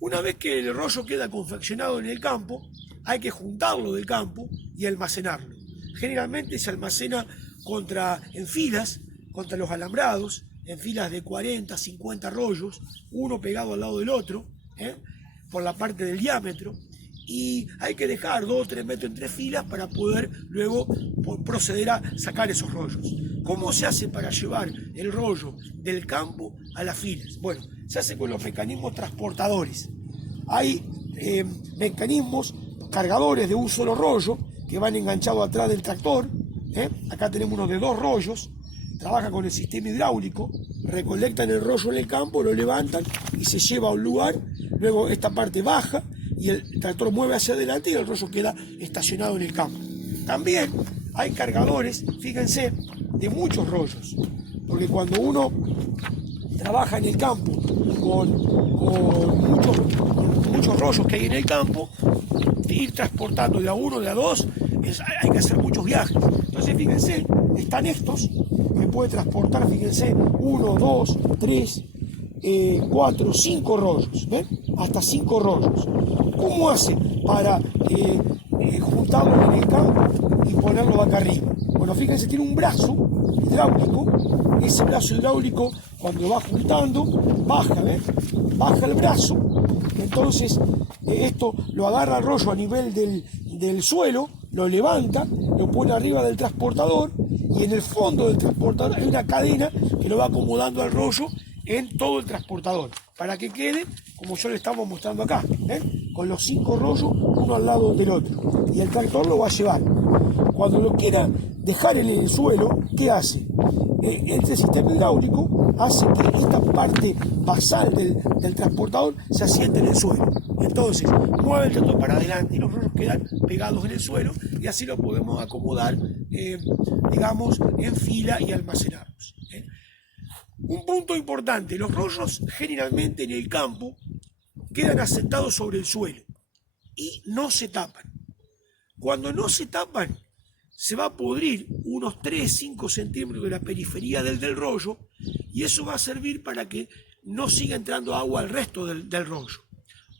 Una vez que el rollo queda confeccionado en el campo, hay que juntarlo del campo y almacenarlo. Generalmente se almacena en filas, contra los alambrados, en filas de 40, 50 rollos, uno pegado al lado del otro, por la parte del diámetro, y hay que dejar 2 o 3 metros entre filas para poder luego proceder a sacar esos rollos. ¿Cómo se hace para llevar el rollo del campo a las filas? Bueno, se hace con los mecanismos transportadores. Hay mecanismos cargadores de un solo rollo que van enganchados atrás del tractor. Acá tenemos uno de 2 rollos, trabaja con el sistema hidráulico, recolectan el rollo en el campo, lo levantan y se lleva a un lugar, luego esta parte baja y el tractor mueve hacia adelante y el rollo queda estacionado en el campo. También hay cargadores, fíjense, de muchos rollos, porque cuando uno trabaja en el campo con muchos rollos que hay en el campo, ir transportando de a uno, de a dos, hay que hacer muchos viajes. Entonces fíjense, están estos que puede transportar, fíjense, 1, 2, 3, 4, 5 rollos, ¿ven? Hasta 5 rollos. ¿Cómo hace para juntarlo en el campo y ponerlo acá arriba? Bueno, fíjense, tiene un brazo hidráulico. Ese brazo hidráulico, cuando va juntando, baja, ¿ven? Baja el brazo. Entonces, esto lo agarra el rollo a nivel del suelo, lo levanta, lo pone arriba del transportador y en el fondo del transportador hay una cadena que lo va acomodando al rollo en todo el transportador para que quede como yo le estamos mostrando acá, con los 5 rollos uno al lado del otro, y el tractor lo va a llevar. Cuando lo quiera dejar en el suelo, ¿qué hace? Este sistema hidráulico hace que esta parte basal del transportador se asiente en el suelo. Entonces mueve el tractor para adelante y los rollos quedan pegados en el suelo y así lo podemos acomodar, digamos, en fila y almacenarlos. Un punto importante, los rollos generalmente en el campo quedan asentados sobre el suelo y no se tapan. Cuando no se tapan, se va a pudrir unos 3-5 centímetros de la periferia del rollo y eso va a servir para que no siga entrando agua al resto del rollo.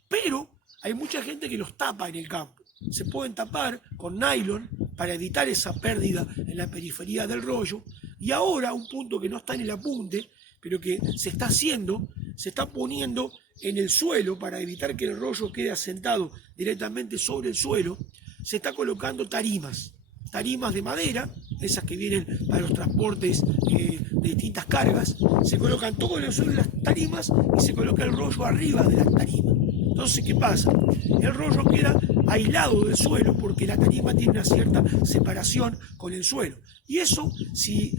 Pero hay mucha gente que los tapa en el campo. Se pueden tapar con nylon para evitar esa pérdida en la periferia del rollo. Y ahora un punto que no está en el apunte, pero que se está haciendo, se está poniendo en el suelo para evitar que el rollo quede asentado directamente sobre el suelo. Se está colocando tarimas de madera, esas que vienen para los transportes de distintas cargas. Se colocan todo en el suelo de las tarimas y se coloca el rollo arriba de las tarimas. Entonces, ¿qué pasa? El rollo queda aislado del suelo porque la tarima tiene una cierta separación con el suelo. Y eso, si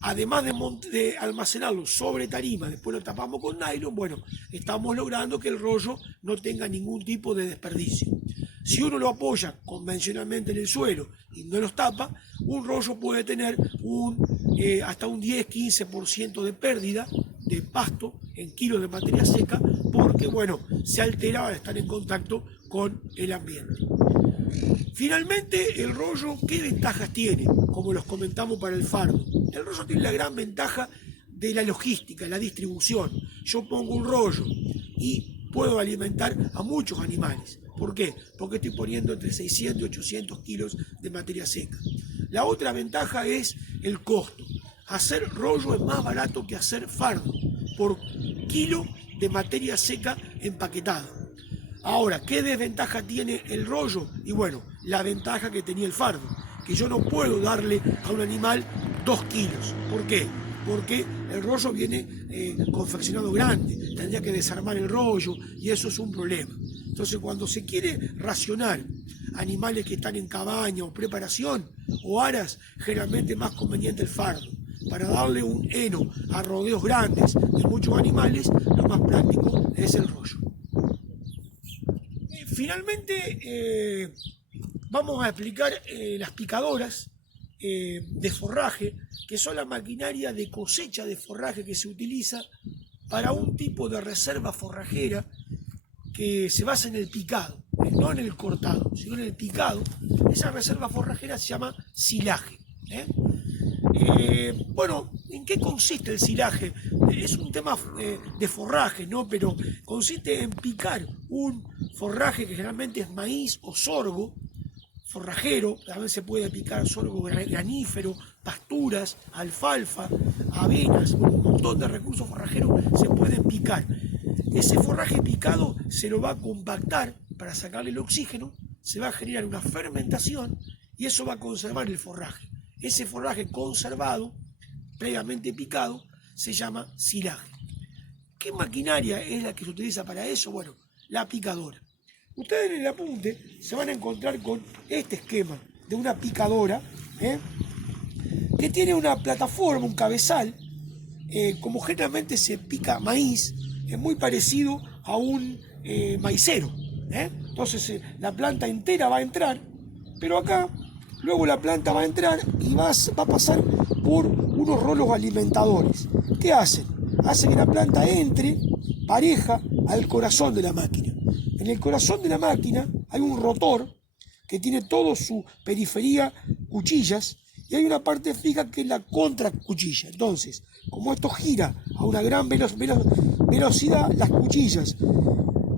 además de almacenarlo sobre tarima, después lo tapamos con nylon, bueno, estamos logrando que el rollo no tenga ningún tipo de desperdicio. Si uno lo apoya convencionalmente en el suelo y no los tapa, un rollo puede tener hasta un 10-15% de pérdida de pasto en kilos de materia seca, porque bueno, se altera al estar en contacto con el ambiente. Finalmente, el rollo, ¿qué ventajas tiene? Como los comentamos para el fardo. El rollo tiene la gran ventaja de la logística, la distribución. Yo pongo un rollo y puedo alimentar a muchos animales. ¿Por qué? Porque estoy poniendo entre 600 y 800 kilos de materia seca. La otra ventaja es el costo. Hacer rollo es más barato que hacer fardo por kilo de materia seca empaquetada. Ahora, ¿qué desventaja tiene el rollo? Y bueno, la ventaja que tenía el fardo, que yo no puedo darle a un animal 2 kilos. ¿Por qué? Porque el rollo viene confeccionado grande, tendría que desarmar el rollo y eso es un problema. Entonces, cuando se quiere racionar animales que están en cabaña o preparación o aras, generalmente es más conveniente el fardo. Para darle un heno a rodeos grandes de muchos animales, lo más práctico es el rollo. Finalmente, vamos a explicar las picadoras de forraje, que son la maquinaria de cosecha de forraje que se utiliza para un tipo de reserva forrajera que se basa en el picado, no en el cortado, sino en el picado. Esa reserva forrajera se llama silaje. Bueno, ¿En qué consiste el silaje? Es un tema de forraje, ¿no? Pero consiste en picar un forraje que generalmente es maíz o sorgo, forrajero, a veces se puede picar sorgo granífero, pasturas, alfalfa, avenas, un montón de recursos forrajeros se pueden picar. Ese forraje picado se lo va a compactar para sacarle el oxígeno, se va a generar una fermentación y eso va a conservar el forraje. Ese forraje conservado, previamente picado, se llama silaje. ¿Qué maquinaria es la que se utiliza para eso? Bueno, la picadora. Ustedes en el apunte se van a encontrar con este esquema de una picadora que tiene una plataforma, un cabezal, como generalmente se pica maíz, es muy parecido a un maicero. Entonces la planta entera va a entrar, pero acá luego la planta va a entrar y va a pasar por unos rolos alimentadores. ¿Qué hacen? Hacen que la planta entre pareja al corazón de la máquina. En el corazón de la máquina hay un rotor que tiene todo su periferia cuchillas y hay una parte fija que es la contracuchilla. Entonces, como esto gira a una gran velocidad, las cuchillas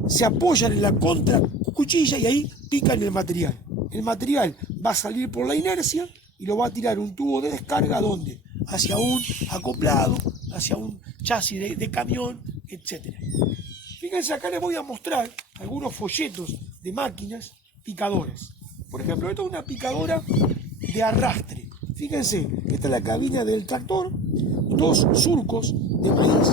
se apoyan en la contracuchilla y ahí pican el material. El material va a salir por la inercia y lo va a tirar un tubo de descarga, ¿dónde? Hacia un acoplado, hacia un chasis de camión, etc. Fíjense, acá les voy a mostrar algunos folletos de máquinas picadoras. Por ejemplo, esto es una picadora de arrastre. Fíjense, esta es la cabina del tractor, dos surcos de maíz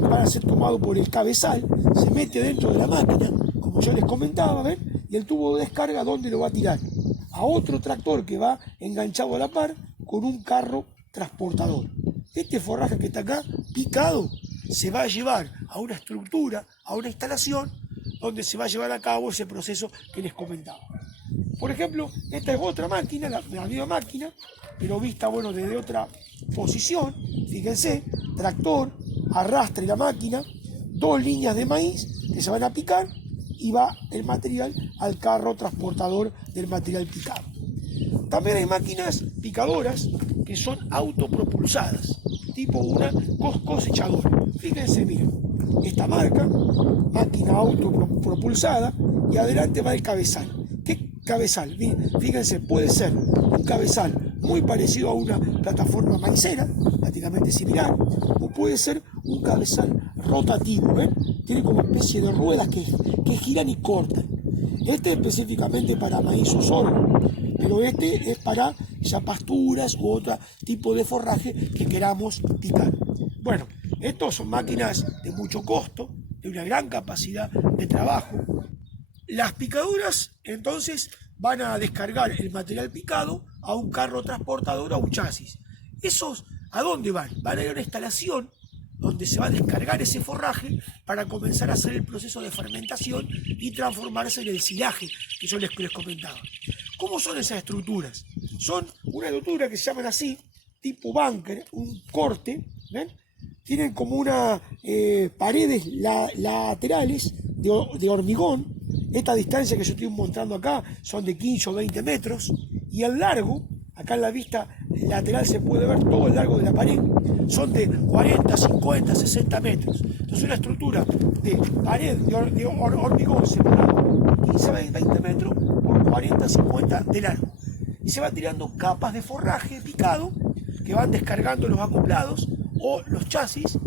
que van a ser tomados por el cabezal, se mete dentro de la máquina, como yo les comentaba, ¿ven? Y el tubo de descarga, ¿dónde lo va a tirar? A otro tractor que va enganchado a la par con un carro transportador. Este forraje que está acá, picado, se va a llevar a una estructura, a una instalación, donde se va a llevar a cabo ese proceso que les comentaba. Por ejemplo, esta es otra máquina, la misma máquina, pero vista, bueno, desde otra posición. Fíjense, tractor, arrastre la máquina, dos líneas de maíz que se van a picar y va el material al carro transportador del material picado. También hay máquinas picadoras que son autopropulsadas, tipo una cosechadora. Fíjense, miren, esta marca, máquina autopropulsada, y adelante va el cabezal. ¿Qué cabezal? Fíjense, puede ser un cabezal muy parecido a una plataforma maicera, prácticamente similar, o puede ser un cabezal rotativo, ¿ven? Tiene como especie de ruedas que giran y cortan. Este es específicamente para maíz o sorgo, pero este es para ya pasturas u otro tipo de forraje que queramos picar. Bueno, estos son máquinas de mucho costo, de una gran capacidad de trabajo. Las picadoras entonces van a descargar el material picado a un carro transportador o a un chasis. ¿Esos a dónde van? Van a ir a una instalación donde se va a descargar ese forraje para comenzar a hacer el proceso de fermentación y transformarse en el silaje que yo les comentaba. ¿Cómo son esas estructuras? Son una estructura que se llaman así, tipo búnker, un corte, ¿ven? Tienen como unas paredes laterales de hormigón. Esta distancia que yo estoy mostrando acá son de 15 o 20 metros y el largo, acá en la vista lateral se puede ver todo el largo de la pared, son de 40, 50, 60 metros. Entonces una estructura de pared de hormigón separada 15, 20 metros por 40, 50 de largo. Y se van tirando capas de forraje picado que van descargando los acoplados o los chasis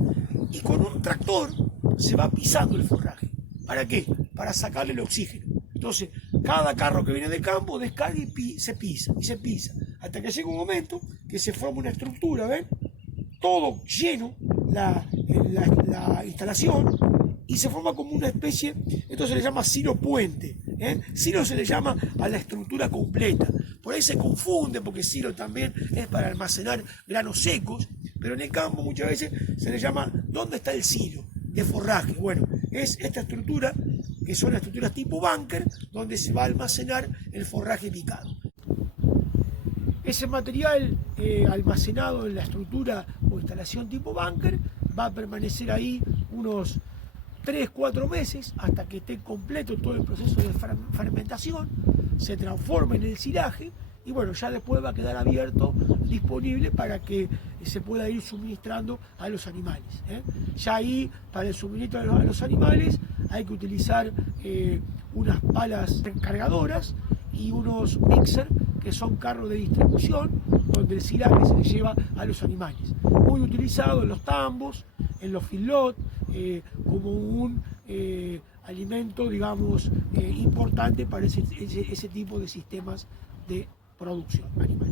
y con un tractor se va pisando el forraje. ¿Para qué? Para sacarle el oxígeno. Entonces, cada carro que viene de campo descarga y se pisa, hasta que llega un momento que se forma una estructura, ¿ven? Todo lleno, la instalación, y se forma como una especie, esto se le llama silo puente. Silo se le llama a la estructura completa. Por ahí se confunde porque silo también es para almacenar granos secos, pero en el campo muchas veces se le llama ¿dónde está el silo de forraje? Bueno, es esta estructura, que son las estructuras tipo búnker, donde se va a almacenar el forraje picado. Ese material almacenado en la estructura o instalación tipo búnker va a permanecer ahí unos 3-4 meses hasta que esté completo todo el proceso de fermentación, se transforma en el silaje y bueno, ya después va a quedar abierto, disponible para que se pueda ir suministrando a los animales. Ya ahí, para el suministro a los animales, hay que utilizar unas palas cargadoras y unos mixer, que son carros de distribución, donde el silaje se le lleva a los animales. Muy utilizado en los tambos, en los feedlot, como un alimento, digamos, importante para ese tipo de sistemas de producción animal.